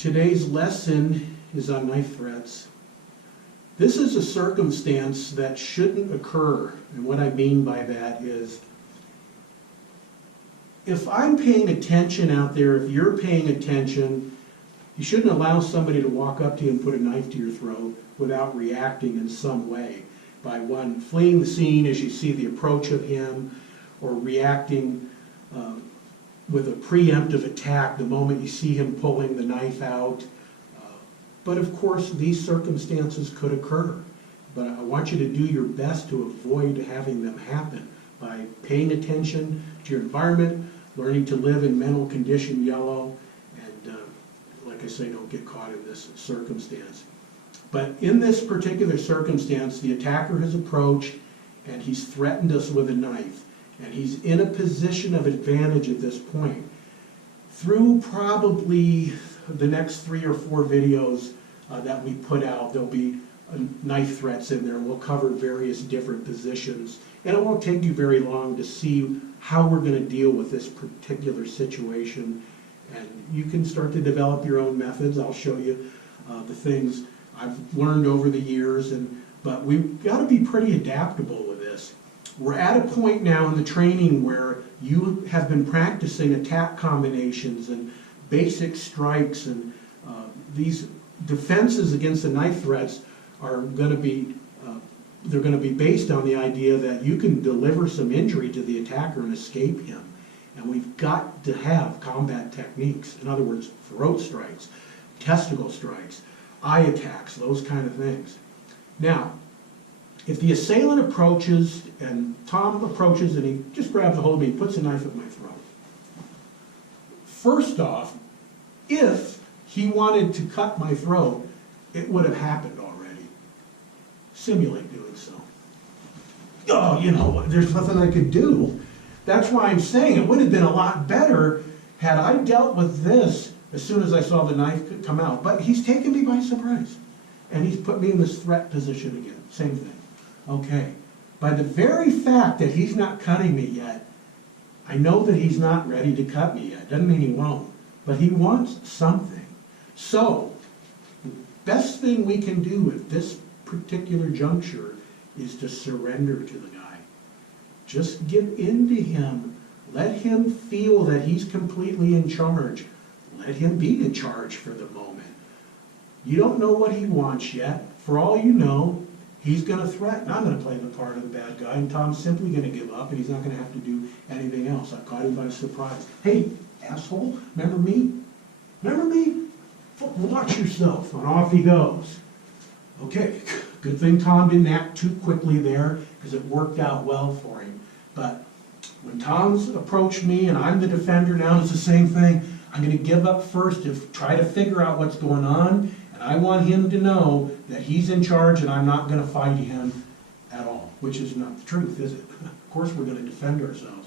Today's lesson is on knife threats. This is a circumstance that shouldn't occur, and what I mean by that is, if I'm paying attention out there, if you're paying attention, you shouldn't allow somebody to walk up to you and put a knife to your throat without reacting in some way, by one, fleeing the scene as you see the approach of him, or reacting with a preemptive attack the moment you see him pulling the knife out. But of course, these circumstances could occur. But I want you to do your best to avoid having them happen by paying attention to your environment, learning to live in mental condition yellow, and like I say, don't get caught in this circumstance. But in this particular circumstance, the attacker has approached and he's threatened us with a knife. And he's in a position of advantage at this point. Through probably the next 3 or 4 videos that we put out, there'll be knife threats in there. We'll cover various different positions. And it won't take you very long to see how we're going to deal with this particular situation. And you can start to develop your own methods. I'll show you the things I've learned over the years. But we've got to be pretty adaptable with this. We're at a point now in the training where you have been practicing attack combinations and basic strikes, and these defenses against the knife threats are going to be they're going to be based on the idea that you can deliver some injury to the attacker and escape him. And we've got to have combat techniques. In other words, throat strikes, testicle strikes, eye attacks, those kind of things. Now, if the assailant approaches, and Tom approaches, and he just grabs a hold of me, puts a knife at my throat. First off, if he wanted to cut my throat, it would have happened already. Simulate doing so. Oh, you know, there's nothing I could do. That's why I'm saying it would have been a lot better had I dealt with this as soon as I saw the knife come out. But he's taken me by surprise, and he's put me in this threat position again. Same thing. Okay, by the very fact that he's not cutting me yet, I know that he's not ready to cut me yet. Doesn't mean he won't, but he wants something. So, the best thing we can do at this particular juncture is to surrender to the guy. Just give in to him. Let him feel that he's completely in charge. Let him be in charge for the moment. You don't know what he wants yet. For all you know, he's going to threaten. I'm going to play the part of the bad guy, and Tom's simply going to give up, and he's not going to have to do anything else. I caught him by surprise. Hey, asshole, remember me? Remember me? Watch yourself. And off he goes. Okay, good thing Tom didn't act too quickly there, because it worked out well for him. But when Tom's approached me, and I'm the defender now, it's the same thing. I'm going to give up first to try to figure out what's going on. I want him to know that he's in charge and I'm not going to fight him at all, which is not the truth, is it? Of course we're going to defend ourselves.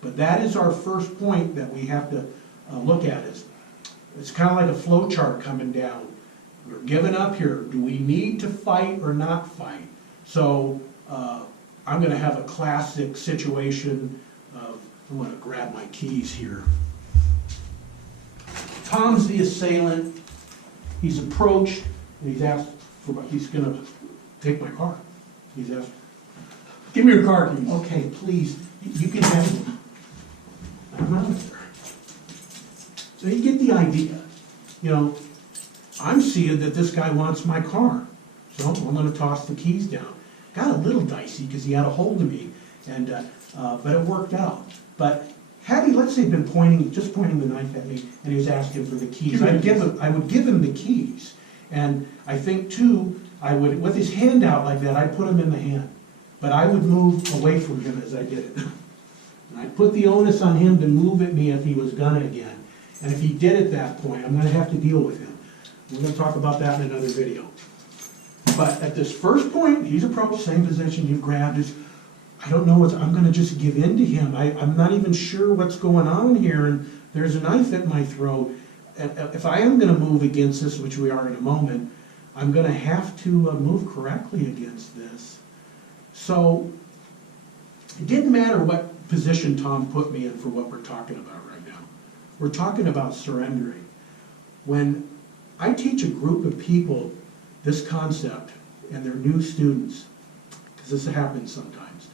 But that is our first point that we have to look at. It's kind of like a flow chart coming down. We're giving up here. Do we need to fight or not fight? So I'm going to have a classic situation of, I'm going to grab my keys here. Tom's the assailant. He's approached, and he's asked for, he's going to take my car. He's asked, give me your car keys. Okay, please, you can have them. I'm out of there. So you get the idea. You know, I'm seeing that this guy wants my car. So I'm going to toss the keys down. Got a little dicey because he had a hold of me, and but it worked out. But had he, let's say, been just pointing the knife at me, and he was asking for the keys, I would give him the keys. And I think, too, I would, with his hand out like that, I'd put him in the hand. But I would move away from him as I did it. And I'd put the onus on him to move at me if he was gonna again. And if he did at that point, I'm gonna have to deal with him. We're gonna talk about that in another video. But at this first point, he's approached, same position, you've grabbed his, I don't know what, I'm going to just give in to him. I'm not even sure what's going on here, and there's a knife at my throat. If I am going to move against this, which we are in a moment, I'm going to have to move correctly against this. So it didn't matter what position Tom put me in for what we're talking about right now. We're talking about surrendering. When I teach a group of people this concept, and they're new students, because this happens sometimes.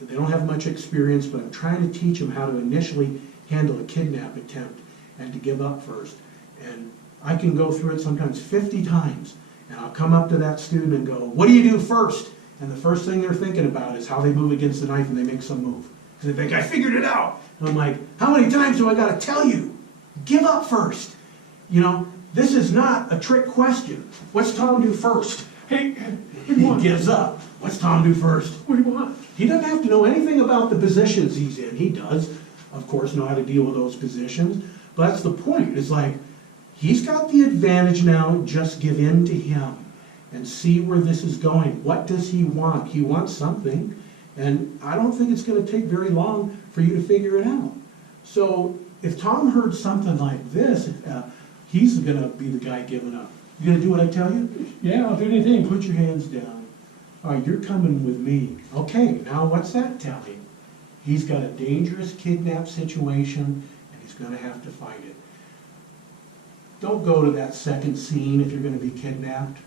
They don't have much experience, but I'm trying to teach them how to initially handle a kidnap attempt and to give up first. And I can go through it sometimes 50 times, and I'll come up to that student and go, what do you do first? And the first thing they're thinking about is how they move against the knife and they make some move. Because they think, I figured it out. And I'm like, how many times do I got to tell you? Give up first. You know, this is not a trick question. What's Tom do first? Hey, He gives up. What's Tom do first? what do you want? He doesn't have to know anything about the positions he's in. He does, of course, know how to deal with those positions. But that's the point. It's like, he's got the advantage now. Just give in to him and see where this is going. What does he want? He wants something. And I don't think it's going to take very long for you to figure it out. So if Tom heard something like this, he's going to be the guy giving up. You going to do what I tell you? Yeah, I'll do anything. Put your hands down. All right, you're coming with me. Okay, now what's that tell me? He's got a dangerous kidnap situation, and he's going to have to fight it. Don't go to that second scene if you're going to be kidnapped.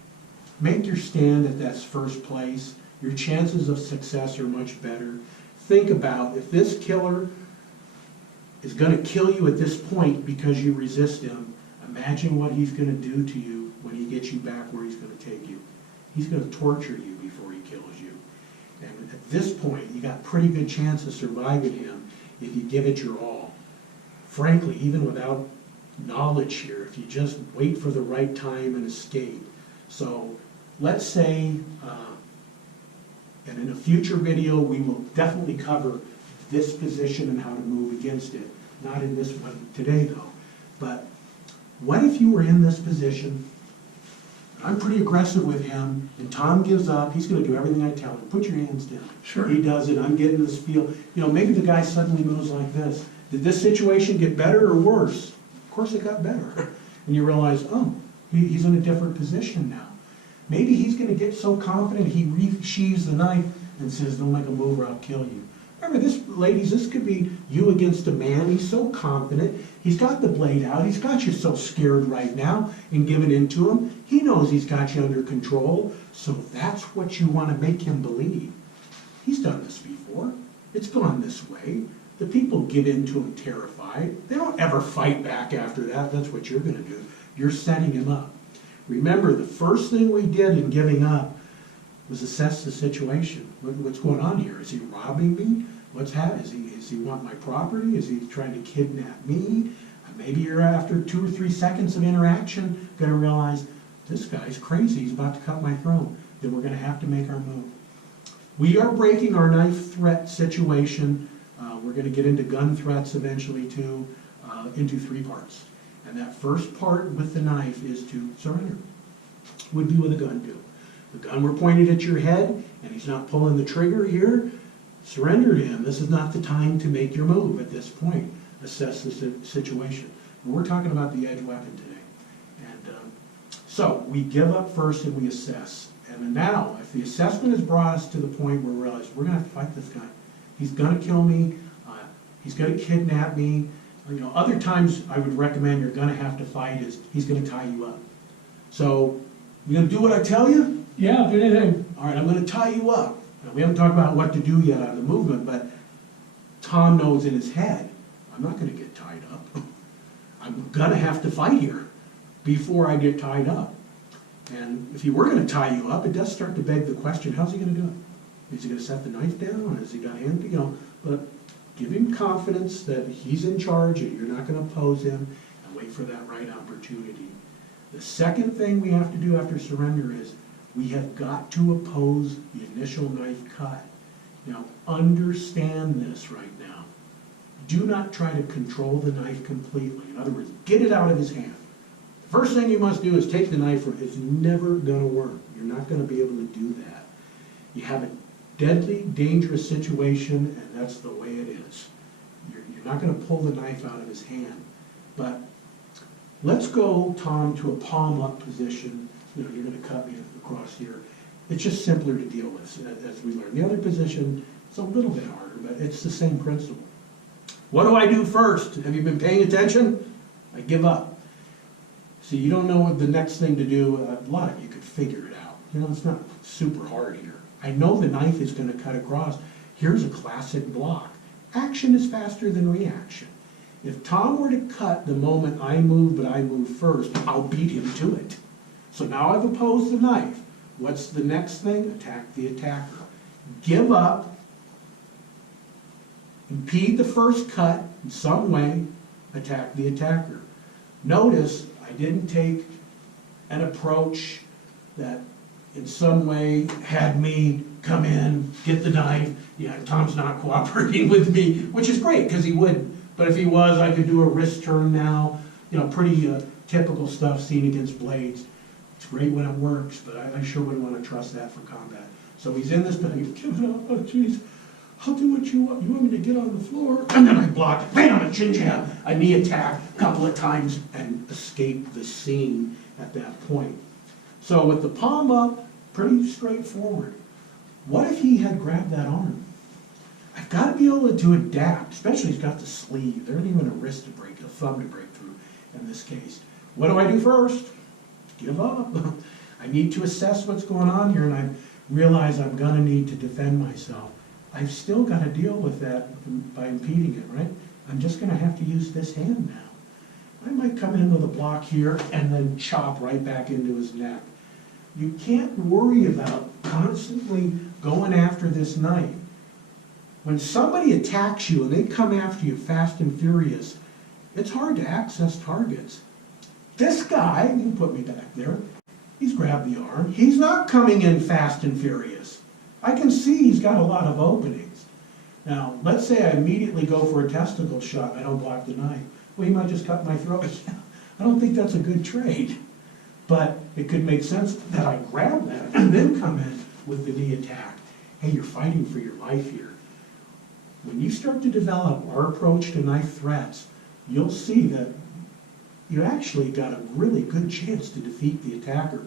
Make your stand at that first place. Your chances of success are much better. Think about if this killer is going to kill you at this point because you resist him, imagine what he's going to do to you when he gets you back where he's going to take you. He's going to torture you before he kills you. And at this point, you got pretty good chance of surviving him if you give it your all. Frankly, even without knowledge here, if you just wait for the right time and escape. So let's say, and in a future video, we will definitely cover this position and how to move against it. Not in this one today, though. But what if you were in this position? I'm pretty aggressive with him, and Tom gives up. He's going to do everything I tell him. Put your hands down. Sure. He does it. I'm getting this feel. You know, maybe the guy suddenly moves like this. Did this situation get better or worse? Of course it got better. And you realize, oh, he's in a different position now. Maybe he's going to get so confident he re-sheathes the knife and says, don't make a move or I'll kill you. Remember, this, ladies, this could be you against a man. He's so confident. He's got the blade out. He's got you so scared right now and giving in to him. He knows he's got you under control. So that's what you want to make him believe. He's done this before. It's gone this way. The people give in to him terrified. They don't ever fight back after that. That's what you're going to do. You're setting him up. Remember, the first thing we did in giving up was assess the situation. What's going on here? Is he robbing me? What's happening? Is he want my property? Is he trying to kidnap me? Maybe you're after 2 or 3 seconds of interaction going to realize this guy's crazy. He's about to cut my throat. Then we're going to have to make our move. We are breaking our knife threat situation. We're going to get into gun threats eventually too, into 3 parts. And that first part with the knife is to surrender. Would be with a gun too. The gun were pointed at your head, and he's not pulling the trigger here. Surrender to him. This is not the time to make your move at this point. Assess the situation. And we're talking about the edge weapon today. And so we give up first and we assess. And now, if the assessment has brought us to the point where we realize we're going to have to fight this guy. He's going to kill me. He's going to kidnap me. You know, other times I would recommend you're going to have to fight is he's going to tie you up. So, you going to do what I tell you? Yeah, I'll do anything. All right, I'm going to tie you up. Now, we haven't talked about what to do yet out of the movement, but Tom knows in his head, I'm not going to get tied up. I'm going to have to fight here before I get tied up. And if he were going to tie you up, it does start to beg the question, how's he going to do it? Is he going to set the knife down? Has he got hand, you know, but give him confidence that he's in charge and you're not going to oppose him, and wait for that right opportunity. The second thing we have to do after surrender is we have got to oppose the initial knife cut. Now, understand this right now. Do not try to control the knife completely. In other words, get it out of his hand. The first thing you must do is take the knife. It's never going to work. You're not going to be able to do that. You have a deadly, dangerous situation, and that's the way it is. You're not going to pull the knife out of his hand. But let's go, Tom, to a palm-up position. You know, you're going to cut me across here. It's just simpler to deal with, as we learn. The other position is a little bit harder, but it's the same principle. What do I do first? Have you been paying attention? I give up. So you don't know what the next thing to do. A lot of you could figure it out. You know, it's not super hard here. I know the knife is going to cut across. Here's a classic block. Action is faster than reaction. If Tom were to cut the moment I move, but I move first, I'll beat him to it. So now I've opposed the knife. What's the next thing? Attack the attacker. Give up. Impede the first cut in some way. Attack the attacker. Notice I didn't take an approach that in some way had me come in, get the knife. Yeah, Tom's not cooperating with me, which is great because he wouldn't. But if he was, I could do a wrist turn now. You know, pretty typical stuff seen against blades. It's great when it works, but I sure wouldn't want to trust that for combat. So he's in this, but he's give it up. Oh, jeez. I'll do what you want. You want me to get on the floor? And then I block, bam, a chin jab, a knee attack a couple of times, and escape the scene at that point. So with the palm up, pretty straightforward. What if he had grabbed that arm? I've got to be able to adapt, especially he's got the sleeve. There isn't even a wrist to break, a thumb to break through in this case. What do I do first? Give up. I need to assess what's going on here, and I realize I'm going to need to defend myself. I've still got to deal with that by impeding it, right? I'm just going to have to use this hand now. I might come in with a block here and then chop right back into his neck. You can't worry about constantly going after this knife. When somebody attacks you and they come after you fast and furious, it's hard to access targets. This guy, you can put me back there, he's grabbed the arm. He's not coming in fast and furious. I can see he's got a lot of openings. Now, let's say I immediately go for a testicle shot and I don't block the knife. Well, he might just cut my throat. I don't think that's a good trade. But it could make sense that I grab that and then come in with the knee attack. Hey, you're fighting for your life here. When you start to develop our approach to knife threats, you'll see that you actually got a really good chance to defeat the attacker.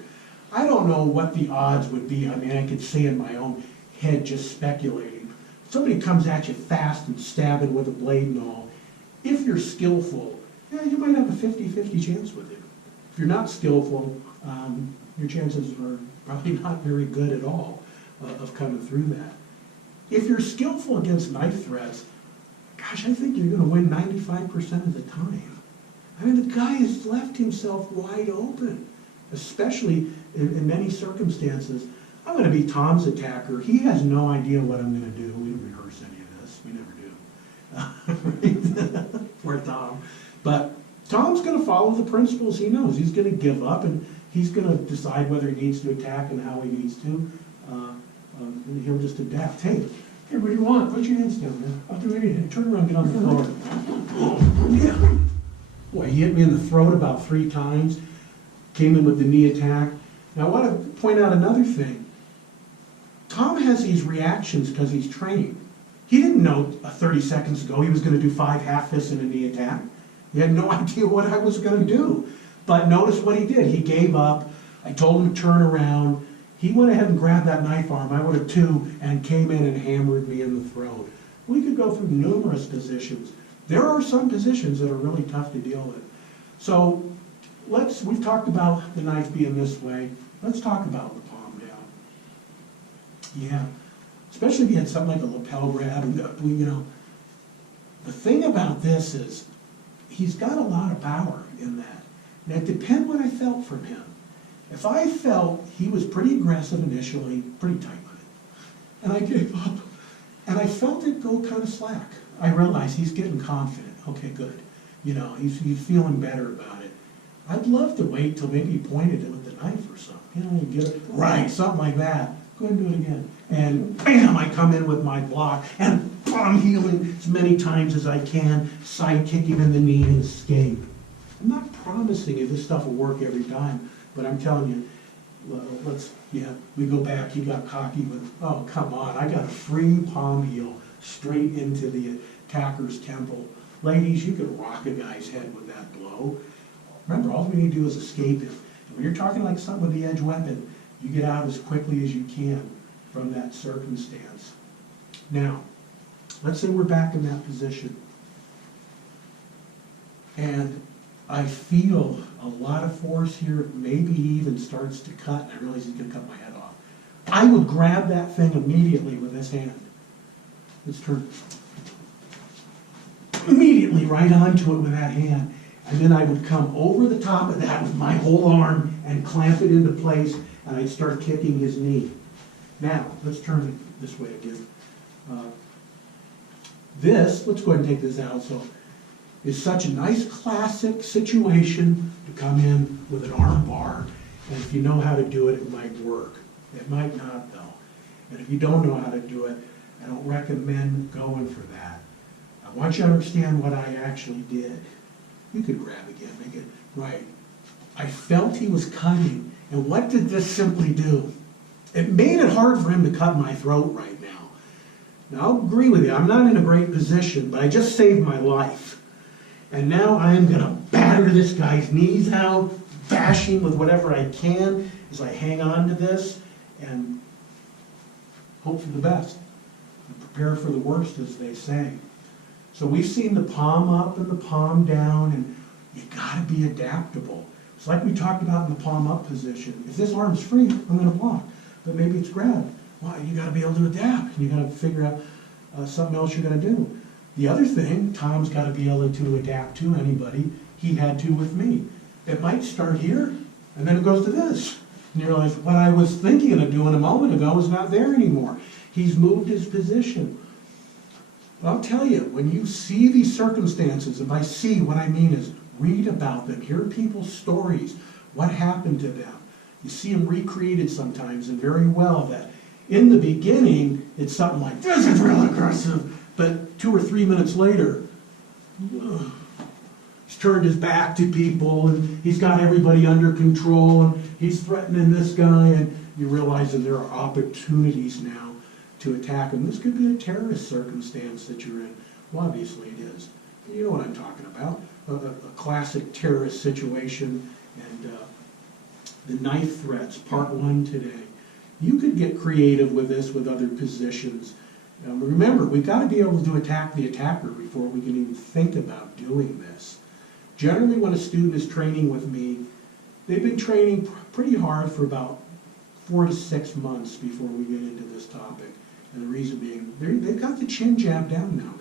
I don't know what the odds would be. I mean, I could say in my own head, just speculating. If somebody comes at you fast and stabbing with a blade and all, if you're skillful, yeah, you might have a 50-50 chance with it. If you're not skillful, your chances are probably not very good at all of coming through that. If you're skillful against knife threats, gosh, I think you're going to win 95% of the time. I mean, the guy has left himself wide open, especially in many circumstances. I'm going to be Tom's attacker. He has no idea what I'm going to do. We don't rehearse any of this. We never do. Poor Tom. But Tom's going to follow the principles he knows. He's going to give up, and he's going to decide whether he needs to attack and how he needs to. And he'll just adapt. Hey, what do you want? Put your hands down, man. I'll do anything. Turn around, get on the floor. Yeah. Boy, he hit me in the throat about 3 times. Came in with the knee attack. Now I want to point out another thing. Tom has these reactions because he's trained. He didn't know 30 seconds ago he was going to do 5 half fists and a knee attack. He had no idea what I was going to do. But notice what he did. He gave up. I told him to turn around. He went ahead and grabbed that knife arm. I would have too, and came in and hammered me in the throat. We could go through numerous positions. There are some positions that are really tough to deal with. So we've talked about the knife being this way. Let's talk about the palm down. Yeah, especially if you had something like a lapel grab, and you know, the thing about this is he's got a lot of power in that. Now it depends what I felt from him. If I felt he was pretty aggressive initially, pretty tight with it, and I gave up, and I felt it go kind of slack, I realized he's getting confident. Okay, good. You know, he's feeling better about it. I'd love to wait till maybe he pointed it with the knife or something. You know, you get it right, something like that. Go ahead and do it again. And bam, I come in with my block, and I'm healing as many times as I can, side kick him in the knee and escape. I'm not promising you this stuff will work every time, but I'm telling you, we go back, he got cocky with, oh, come on, I got a free palm heel straight into the attacker's temple. Ladies, you could rock a guy's head with that blow. Remember, all we need to do is escape him. And when you're talking like something with the edge weapon, you get out as quickly as you can from that circumstance. Now, let's say we're back in that position. And I feel a lot of force here, maybe he even starts to cut, and I realize he's gonna cut my head off. I would grab that thing immediately with this hand. Let's turn. Immediately right onto it with that hand. And then I would come over the top of that with my whole arm and clamp it into place, and I'd start kicking his knee. Now, let's turn it this way again. Let's go ahead and take this out. So, is such a nice classic situation to come in with an arm bar, and if you know how to do it, it might work. It might not, though. And if you don't know how to do it, I don't recommend going for that. I want you to understand what I actually did. You could grab again, make it right. I felt he was cutting, and what did this simply do? It made it hard for him to cut my throat right now. Now, I'll agree with you, I'm not in a great position, but I just saved my life. And now I am gonna batter this guy's knees out, bash him with whatever I can as I hang on to this, and hope for the best. And prepare for the worst, as they say. So we've seen the palm up and the palm down, and you gotta be adaptable. It's like we talked about in the palm up position. If this arm's free, I'm gonna block, but maybe it's grabbed. Well, you gotta be able to adapt. You gotta figure out something else you're gonna do. The other thing, Tom's gotta be able to adapt to anybody. He had to with me. It might start here, and then it goes to this. And you realize what I was thinking of doing a moment ago is not there anymore. He's moved his position. I'll tell you, when you see these circumstances, and by see, what I mean is read about them, hear people's stories, what happened to them. You see them recreated sometimes, and very well, that in the beginning, it's something like, this is real aggressive, but 2 or 3 minutes later, he's turned his back to people, and he's got everybody under control, and he's threatening this guy, and you realize that there are opportunities now to attack him. This could be a terrorist circumstance that you're in. Well, obviously it is. You know what I'm talking about. A classic terrorist situation, and the knife threats, part 1 today. You could get creative with this with other positions. Remember, we've got to be able to attack the attacker before we can even think about doing this. Generally, when a student is training with me, they've been training pretty hard for about 4 to 6 months before we get into this topic. And the reason being, they've got the chin jab down now.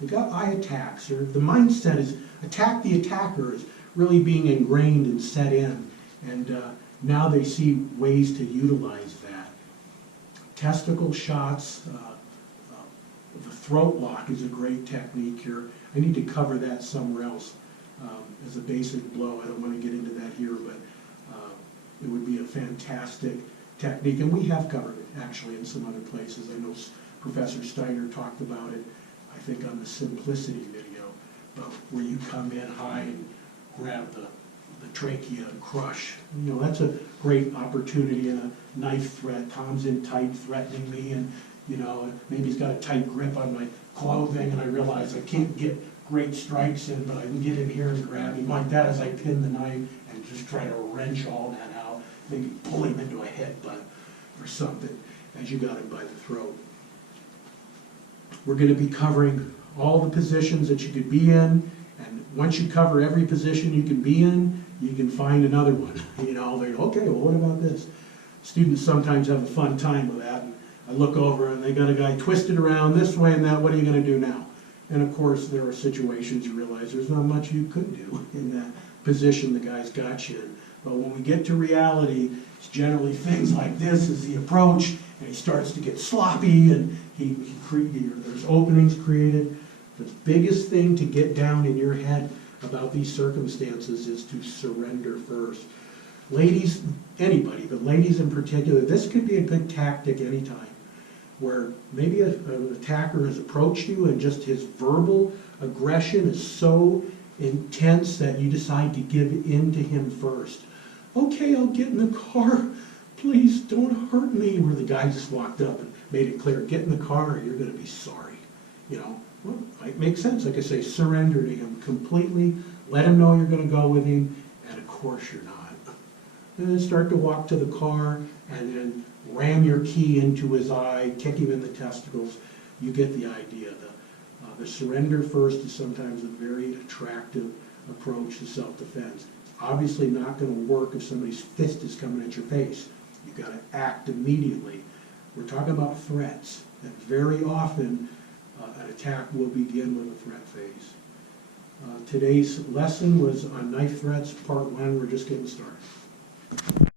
They've got eye attacks, or the mindset is attack the attacker is really being ingrained and set in. And now they see ways to utilize that. Testicle shots, the throat lock is a great technique here. I need to cover that somewhere else as a basic blow. I don't want to get into that here, but it would be a fantastic technique, and we have covered it actually in some other places. I know Professor Steiner talked about it, I think on the simplicity video, but where you come in high and grab the trachea and crush. You know, that's a great opportunity in a knife threat. Tom's in tight, threatening me, and you know, maybe he's got a tight grip on my clothing, and I realize I can't get great strikes in, but I can get in here and grab him like that as I pin the knife and just try to wrench all that out, maybe pull him into a headbutt or something as you got him by the throat. We're going to be covering all the positions that you could be in, and once you cover every position you can be in, you can find another one. You know, they're, okay, well, what about this? Students sometimes have a fun time with that. And I look over and they got a guy twisted around this way and that, what are you going to do now? And of course, there are situations you realize there's not much you could do in that position the guy's got you in. But when we get to reality, it's generally things like this is the approach, and he starts to get sloppy, and there's openings created. The biggest thing to get down in your head about these circumstances is to surrender first. Ladies, anybody, but ladies in particular, this could be a good tactic anytime, where maybe an attacker has approached you and just his verbal aggression is so intense that you decide to give in to him first. Okay, I'll get in the car. Please don't hurt me. Where the guy just walked up and made it clear, get in the car or you're going to be sorry. You know, well, it makes sense. Like I say, surrender to him completely. Let him know you're going to go with him, and of course you're not. And then start to walk to the car and then ram your key into his eye, kick him in the testicles. You get the idea. The surrender first is sometimes a very attractive approach to self-defense. obviously not gonna work if somebody's fist is coming at your face. You gotta act immediately. We're talking about threats, and very often, an attack will begin with a threat phase. Today's lesson was on knife threats, part 1. We're just getting started.